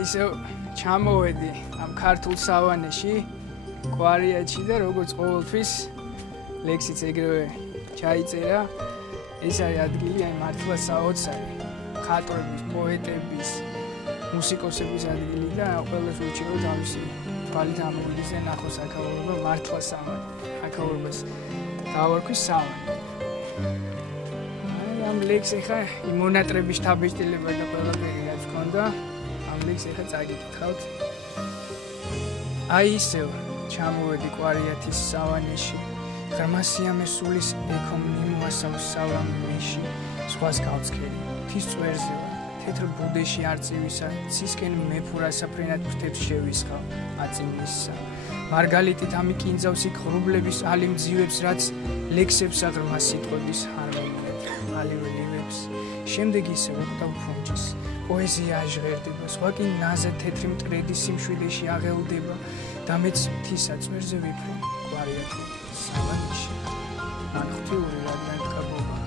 აი ისე ჩამოვედი ამ ქართულ სავანეში, კვარიათში და როგორც ყოველთვის ლექსიც ეგრევე ჩაიწერა. ეს არის ადგილი, აი მართლა საოცარი. ხატრების, პოეტების, მუსიკოსების ადგილი და ყველას უჩიოთ ამისი თვალით ამოვიდეს და ნახოს აქაურობა მართლა სავანი. აქაურობას დავარქვის სავანი. აი ამ ლექს ეხა იმ მონატრების შთაბეჭდილება და ყველაფერი რაც ჰქონდა, ამ ლექს ეხა წაგიკითხავთ. აი ისევ ჩამოვედი კვარიათის სავანეში. ღრმასიამე სულის ექომ მიმოასავს სავამეში, სხვას გავცქერი, თის წვერზე ვარ, თეთრ ბუდეში არწივისა, ცისკენ მეფურასა ფრენად ფრთებს შევისხავ, აწიმლისსა. მარგალიტით ამიკინძავს იქ ღრუბლების ალიმძივებს, რაც ლექსებსა ღრმა სიტყვების ალივებს. შემდეგ ისევ ოქტავ ფუნჯის, პოეზია აჟღერდება, სხვა კი ნაზე თეთრი მტრედი სიმშვილეში აღელდება და მეც მთისა წვერზე ვიფრენ კვარიათი. სავანეში, ან ღვთიური რადგან დგაბობა.